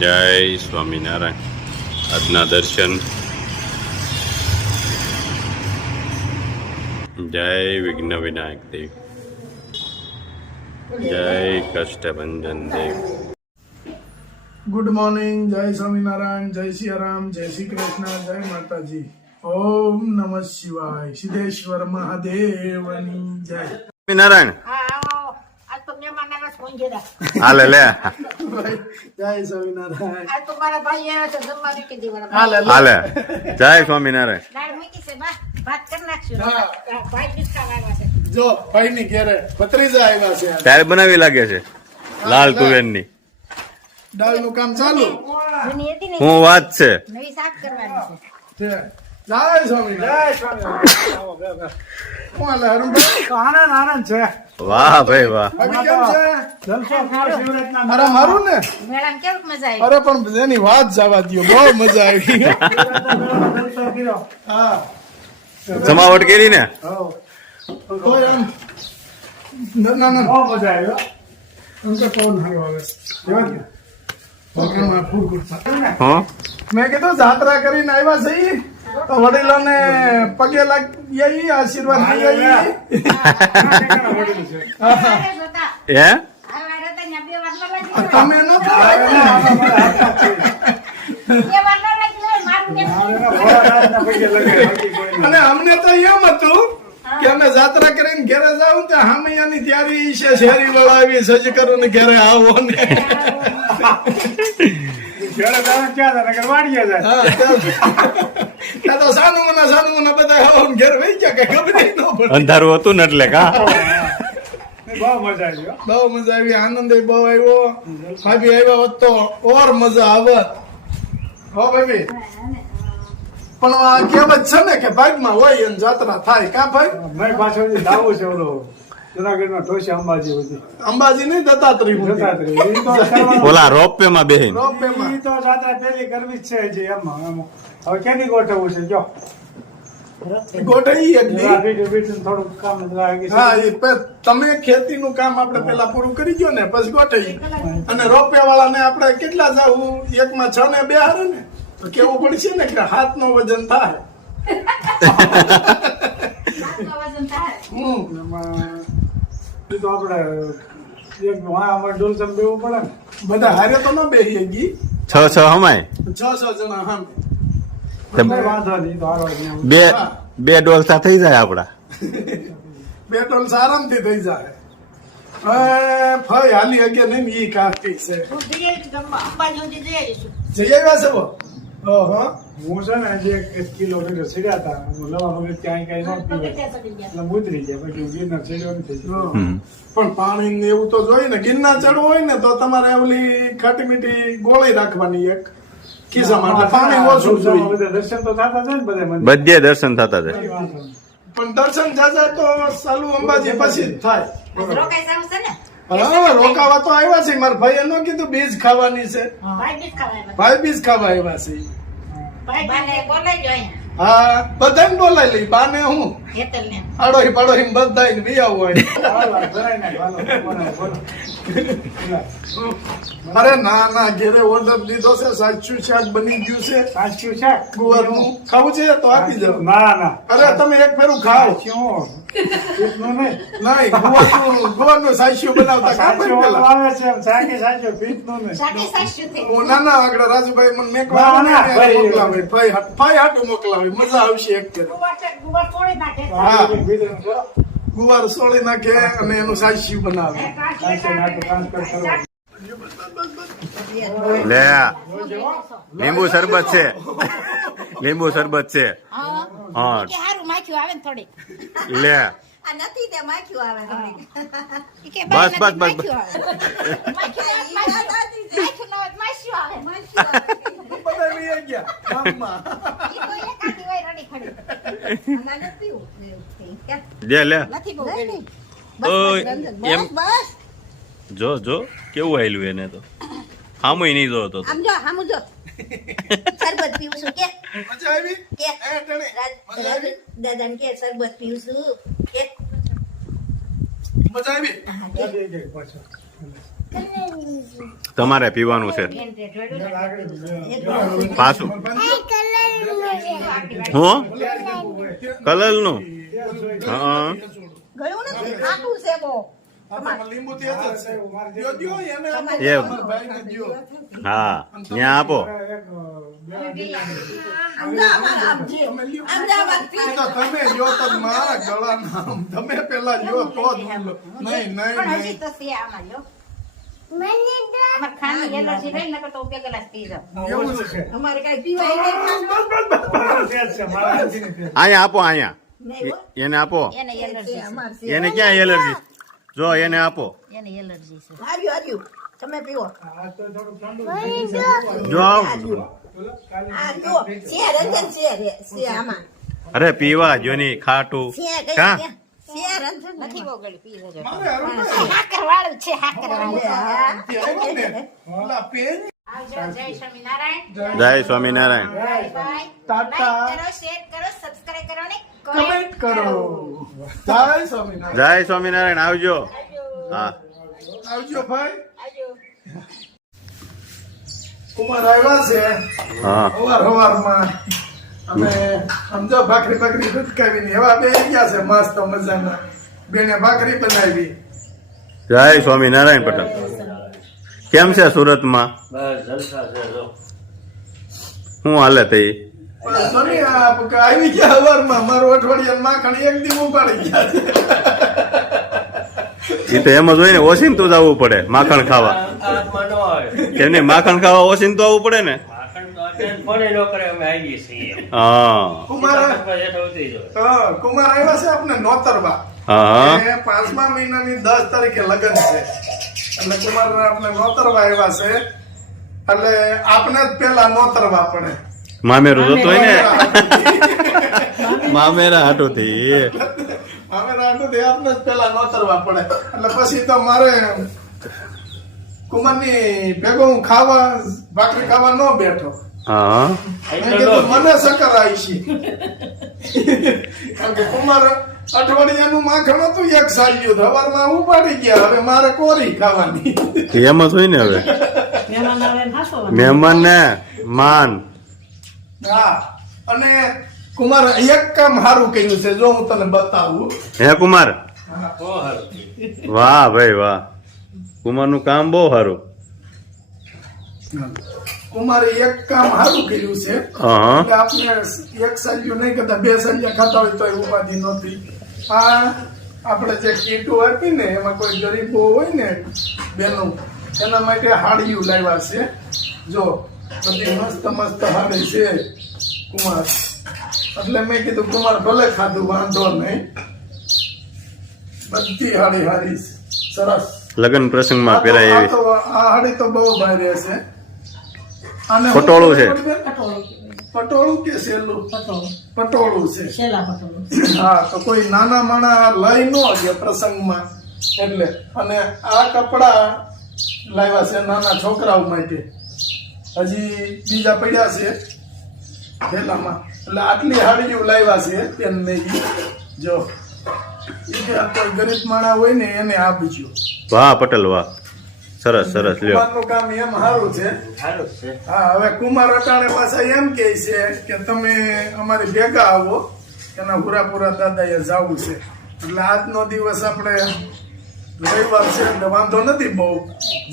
જય સ્વામિનારાયણ. આજના દર્શન. જય વિઘ્ન વિનાયક દેવ. જય કષ્ટભંજન દેવ. Good morning. જય સ્વામિનારાયણ, જય સિયારામ, જય શ્રી કૃષ્ણ, જય માતાજી. ઓમ નમઃ શિવાય. સિદ્ધેશ્વર મહાદેવની જય. સ્વામિનારાયણ. હાલે લે. જય સ્વામિનારાયણ. હાલે. જય સ્વામિનારાયણ. જો ભાઈ ની ઘેરે ભત્રીજા આવ્યા છે. ત્યારે બનાવી લાગે છે લાલ તુવેર ની. દાળ નું કામ ચાલુ. હું વાત છે. છે. જય સ્વામિનારાયણ. હું હાલે હરુણભાઈ? આનંદ છે. વાહ ભાઈ વાહ. ભાભી કેમ છે? જલસો ખાવ શિવરાજના અરે મારું ને. મેડમ કેવું મજા આવી? અરે પણ એની વાત જવા દ્યો, બહુ મજા આવી. જલસો કર્યો. હા જમાવટ કરી ને. તો એમ ના ના બહુ મજા આવ્યો. એમ તો કોણ હારો આવે છે? ભગવાનમાં ફૂલ હા મેં કીધું જાત્રા કરીને આવ્યા છે ઈ, તો વડીલોને પગે લાગી આશીર્વાદ લઈ આવીએ. હે તમે નતો અને અમને તો એમ હતું કે અમે જાત્રા કરીને ઘેરે જાવ તો હામૈયાની તૈયારી છે, શેરી વળાવી સજ કરો ને ઘેરે આવો ને. હા, ત્યાં તો સાનું મને બધા આવો ને ઘેર વહી ગયા, કઈ ખબર ન પડે. અંધારું હતું ને એટલે કા. બહુ મજા આવી. બહુ મજા આવી, આનંદ બહુ આવ્યો. ભાભી આવ્યા હોત તો ઓર મજા આવત. હો ભાભી. પણ આ કહેવત છે ને કે ભાગમાં હોય એને જાત્રા થાય. કા ભાઈ? મેં પાછળ લાવું છે ઓલો જુનાગઢમાં ઢોસી અંબાજી હતી. અંબાજી નહીં, દત્તાત્રેય મૂર્તિ. દત્તાત્રેય. ઈ તો કરવાનું. ઓલા રોપવે માં બેહીન. રોપવેમાં. ઈ તો જાત્રા પેલી કરવી જ છે હજી એમાં. હવે કેની ગોઠવવું છે જો ગોઠવી એક દી. બીજું થોડું કામ લાગી છે. હા, તમે ખેતીનું કામ આપણે પેલા પૂરું કરી ગયો ને પછી ગોઠવી. અને રોપવે વાળાને આપણે કેટલા જાવું? એકમાં 6 ને 2 હારે ને તો કેવું પડશે ને કે હાથનો વજન થાય. એમાં ઈ તો આપણે એક અમારે ડોલ બેવું પડે ને. બધા હારે તો ન બેસી ગઈ. 6 હમાય 6 જણા સામે. કઈ વાંધો નહીં, તો હારો નહીં. બે ડોલસા થઈ જાય આપડા. 2 ટોલ આરામથી થઈ જાય. ફઈ હાલી અગે નહીં ઈ કા કઈ છે. જઈ આવ્યા છે? ઓહો. હું છે ને હજી 1 કિલોમીટર સીડ્યા હતા. હું લવા વગર ક્યાંય કઈ ન પીવે એટલે ઉતરી જાય. પછી હું ગિરનાર ચડ્યો નથી. પણ પાણી ને એવું તો જોઈએ ને. ગિરનાર ચડવું હોય ને તો તમારે ઓલી ખાટી મીઠી ગોળી રાખવાની એક ખિસ્સામાં, એટલે પાણી ઓછું જોઈએ. બધા દર્શન તો થતા જાય ને બધા મંદિર. બધે દર્શન થતા જાય. કઈ વાંધો નહીં. પણ દર્શન જાજા તો સાલું અંબાજી પછી જ થાય. રોકાઈ જાવ છે ને? હા, રોકાવા તો આવ્યા છે. મારા ભાઈએ ન કીધું બીજ ખાવાની છે. ભાઈ બીજ ખાવા આવ્યા છે. બાને બોલાઈ જો અહીંયા. હા, બધાને બોલાવી લઈ. બાને હું હેતલને. આડોહી પાડોહી બધાને બી આવું હોય. હાલો, જરાય નહીં. હાલો, બોલો. અરે ના ના, ઘેરે ઓર્ડર દીધો છે. સાચું શાક બની ગયું છે. સાચું શાક ગુવારનું ખાવું છે તો આપી જાવ. ના ના અરે તમે એક ફેરું ખાઓ. શું એટલું નહીં. નહીં, ગુવારનું સાચું બનાવતા કામ સાચું પેલા. આવે છે એમ. શાકે સાચું પીતનું નહીં. સાચી સાચું થઈ. હું ના ના, આગળ રાજુભાઈ મને ના, મેકવા ના, ભાઈ. મોકલાવે. ભાઈ હાટું મોકલાવે. મજા આવશે એક ફેર. ગુવાર તોડી નાખે. હા. બીજું કરો. ગુવાર સોળી નાખે અને એનું સાચું બનાવે. સાચું નાખો, ટ્રાન્સફર કરો. લે લીંબુ શરબત છે. લીંબુ શરબત છે. હા કે હારું માખ્યું આવે ને થોડીક. લે આ નથી તે માખ્યું આવે થોડીક. ઈ કે બસ, બાઈ બસ, નથી બસ, માખ્યું આવે. માખ્યું ન હોય તો માસ્યું આવે. બધા લઈ ગયા ગામમાં. ઈ તો એક આખી હોય રડી ખડી. આના નથી પીવું. લે લે. નથી બહુ ગળી. ઓય, એમ બસ. જો કેવું આયલું એને તો. હામુય નહીં જોતો તો. આમ જો શરબત પીવું છું કે મજા આવી? કે એ ટણે, મજા આવી? દાદાને કે શરબત પીવું છું કે મજા આવી? પાછો તમારે પીવાનું છે પાછું હું કલરનું હા ગયું નથી ખાટું છે બહુ આમાં લીંબુ તેજ જ છે. દ્યો, દ્યો, એને આપો. એ. અમારા ભાઈને દ્યો. હા ત્યાં આપો તમે લ્યો. ઈ તો તમે લ્યો તો મારા ગળાના આમ. તમે પેલા લ્યો તો જ હું લઉં. નહીં નહીં પણ હજી નહીં તો છે આમાં લ્યો અમારે ખાવાની એલર્જી રહી નકર તો બે ગ્લાસ પી જાવ એવું છે. અમારે કઈ પીવાય નહીં અહીંયા આપો અહીંયા નહીં હો. એને આપો એને એલર્જી છે એને ક્યાં એલર્જી જો એને આપો એને એલર્જી છે હાર્યું હાર્યું તમે પીવો આ તો થોડું ઠંડુ જો આવ. આ જો છે રંજન છે રે છે આમાં અરે પીવા જો ની ખાટું છે કઈ કા છે રંજન નથી વગડી પી જજો મારે હારું ને. હાકર વાળું છે હાકર વાળું ત્યાં આવ્યો ને. ઓલા પેન. આવજો જય સ્વામિનારાયણ જય Swaminarayan bye bye Tata. Like કરો શેર કરો સબસ્ક્રાઇબ કરો ને કમેન્ટ કરો. જય સ્વામિનારાયણ. જય સ્વામિનારાયણ આવજો હા આવજો ભાઈ. આવજો કુમાર આવ્યા છે હા હવારમાં અને સમજો ભાખરી ભાખરી ફટકાવીને એવા બે ગયા છે મસ્ત મજાના. બેને ભાખરી બનાવી. જય સ્વામિનારાયણ પટેલ કેમ છે સુરતમાં શું હાલે તે પણ સોની આ આવી ગયા હવારમાં મારું અઠવાડિયા માખણ એક દી ઉપાડી ગયા છે. એ તો એમ જ હોય ને ઓછીનતું જ આવવું પડે માખણ ખાવા કેમ નહીં માખણ ખાવા ઓછીનતું આવવું પડે ને હા કુમાર હા, કુમાર આવ્યા છે આપણે નોતરવા. હા હા એ 5મા મહિનાની 10 તારીખે લગ્ન છે એટલે કુમાર આપણે નોતરવા આવ્યા છે એટલે આપણે જ પેલા નોતરવા પડે. મામેરું જોતો હોય ને મામેરા હાટું થી અમે રાંધું તે આપણે જ પેલા નોતરવા પડે એટલે પછી તો મારે કુમારની ભેગો હું ખાવા ભાખરી ખાવા ન બેઠો. હા મેં કીધું મને શક્કર આવી છે કારણ કે કુમાર અઠવાડિયાનું માખણ હતું એક સાલ્યું સવારમાં ઉપાડી ગયા હવે મારે કોરી ખાવાની. એમ જ હોય ને હવે મહેમાન ને માન હા અને કુમાર એક કામ સારું કર્યું છે જો હું તને બતાવું. હે કુમાર હા. વાહ ભાઈ વાહ કુમાર નું કામ બહુ સારું કુમારે એક કામ સારું કર્યું છે હા કે આપણે એક સાલ્યું નહીં કરતા 2 સાલિયા ખાતા હોય તો ઉપાધિ નહોતી. આ આપણે જે કીટો આપી ને એમાં કોઈ ગરીબો હોય ને બેનો એના માટે હાડિયું લાવ્યા છે. જો બધી મસ્ત મસ્ત હાડી છે કુમાર એટલે મેં કીધું કુમાર ભલે ખાધું વાંધો નહીં બધી હાડી હારી છે. સરસ. લગ્ન પ્રસંગમાં પહેરાય એવી આ હાડી તો બહુ ભાઈ રહેશે. અને પટોળું છે. પટોળું કે સેલું પટોળું છે. હા તો કોઈ નાના માણા લઈ ન ગયા પ્રસંગમાં એટલે અને આ કપડા લાવ્યા છે નાના છોકરાઓ માટે હજી બીજા પડ્યા છે થેલામાં એટલે આટલી હાડીઓ લાવ્યા છે તેમને જો ઈ કે આ કોઈ ગરીબ માણા હોય ને એને આપજો. વાહ પટેલ વાહ સરસ સરસ લ્યો કુમારનું કામ એમ સારું છે. હા હવે કુમાર અટાણે પાછા એમ કહે છે કે તમે અમારી ભેગા આવો એના હુરાપુરા દાદાએ જવું છે એટલે આજનો દિવસ આપણે રવિવાર છે એટલે વાંધો નથી બહુ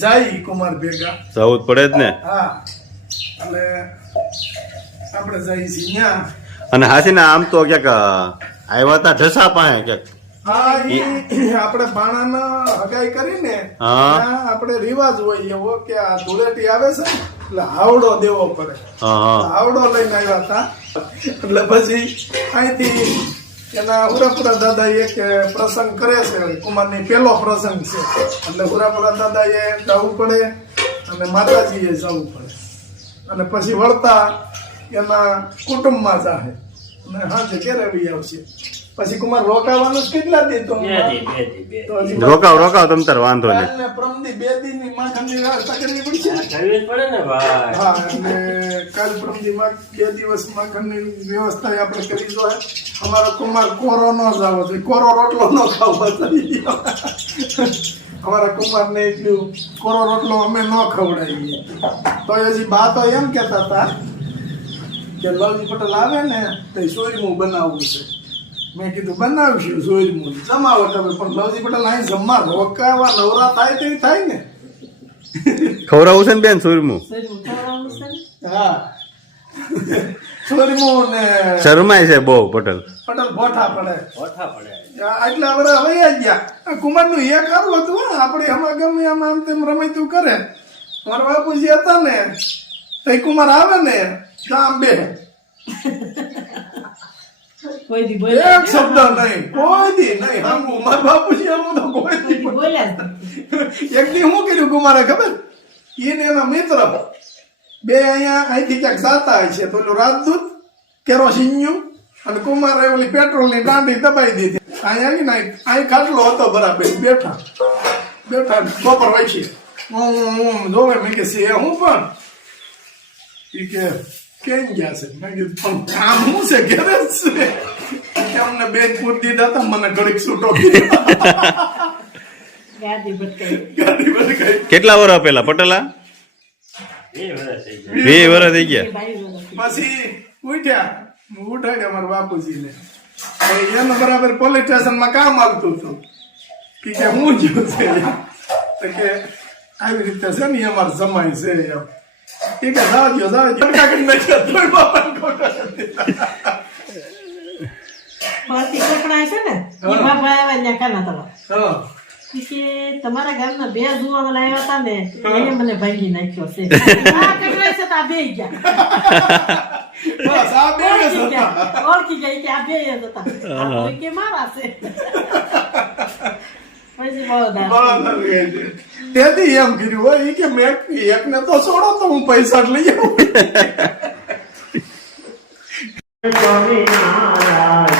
જાય કુમાર ભેગા. જવું જ પડે જ ને હા એટલે આપણે જઈએ છીએ ત્યાં. અને હાસી આમ તો ક્યાંક આવ્યા હતા ઢસા પાસે ક્યાંક હા ઈ આપણે બાણાના હગાઈ કરીને હા. ત્યાં આપણે રિવાજ હોય એવો કે આ ધૂળેટી આવે છે ને એટલે હાવડો દેવો પડે. હા હા આવડો લઈને આવ્યા હતા એટલે પછી અહીંથી એના હુરાપુરા દાદા એક પ્રસંગ કરે છે કુમારની પેલો પ્રસંગ છે એટલે હુરાપુરા દાદા એ જવું પડે અને માતાજીએ જવું પડે અને પછી વળતા એના કુટુંબમાં જાય અને હાજે ઘેરે આવી આવશે પછી કુમાર રોકાવાનું જ કેટલા દી તો તો હજી રોકાવ તમ તાર વાંધો નહીં. કાલ ને પ્રમદી 2 દિનની માખણની રાહ પકડવી પડશે. પડે ને ભાઈ. હા, અને કાલ પ્રમદી માં 2 દિવસ માખણની વ્યવસ્થા આપણે કરી દો. અમારો કુમાર કોરો ન જાવો છે, કોરો રોટલો ન ખાવો જોઈએ. અમારા કુમારને એટલું કોરો રોટલો અમે ન ખવડાવીએ. તો હજી બા તો એમ કહેતા હતા કે લવજી પટેલ આવે ને તો સોયમું બનાવવું છે. મેં કીધું બનાવશું સોયમું, જમાવો તમે, પણ લવજી પટેલ અહીં જમવા રોકાવા નવરા થાય તે થાય ને. ખવડાવું છે ને બેન સુરમું? હા, સોયમું ને શરમાય છે બહુ પટેલ. પટેલ ભોઠા પડે. ઓઠા પડે. આટલા બધા વયા ગયા. કુમારનું એ કરવું હતું હો, આપણે એમાં ગમે આમ આમ તેમ રમાયતું કરે. મારા બાપુજી હતા ને તો કુમાર આવે ને તો આમ બે એક શબ્દ નહીં, કોઈ દી નહીં. આમ મારા બાપુજી આમ તો કોઈ દી એક દી શું કર્યું કુમારે ખબર? એને એના મિત્ર બે અહીંથી ક્યાંક જાતા હોય છે તો ઓલું રાજદૂત કેરોસીન અને કુમારે ઓલી પેટ્રોલની દાંડી દબાઈ દીધી. અહીંયા અહીં ખાટલો હતો બરાબર, બેઠા બપોર વાંચી હું જોવે. મેં કે છે હું પણ ઈ કે કેમ ગયા છે? મેં કીધું પણ કામ શું છે? ઘેરે જ છે. અમને બેન પૂછ દીધા હતા, મને ઘડીક છૂટો ગાડી ભટકાઈ. કેટલા વર્ષ પેલા પટેલા? 2 વર્ષ થઈ ગયા. પછી ઉઠાડ્યા મારા બાપુજીને. એનું બરાબર પોલીસ સ્ટેશનમાં કામ આવતું હતું કે હું જ્યો છે તો કે આવી રીતે છે ને અમારે જમાય છે એમ. એ કે જાવજો કરી નાખ્યા તોય બાપાને ખોટા કરી દીધા. હા. તમારા ગામના 2 જુવાનો લાવ્યા હતા ને એને મને ભાંગી નાખ્યો છે. આ કટરાય છે તો આ 2 ગયા. બસ આ બે જ હતા. ઓળખી ગયા કે આ 2 જ હતા. આ કોઈ કે મારા છે. પછી બહુ દાળ. બરાબર કહે છે. તેથી એમ કર્યું હોય ઈ કે મેં એકને તો છોડો તો હું પૈસા જ લઈ આવું. સ્વામિનારાયણ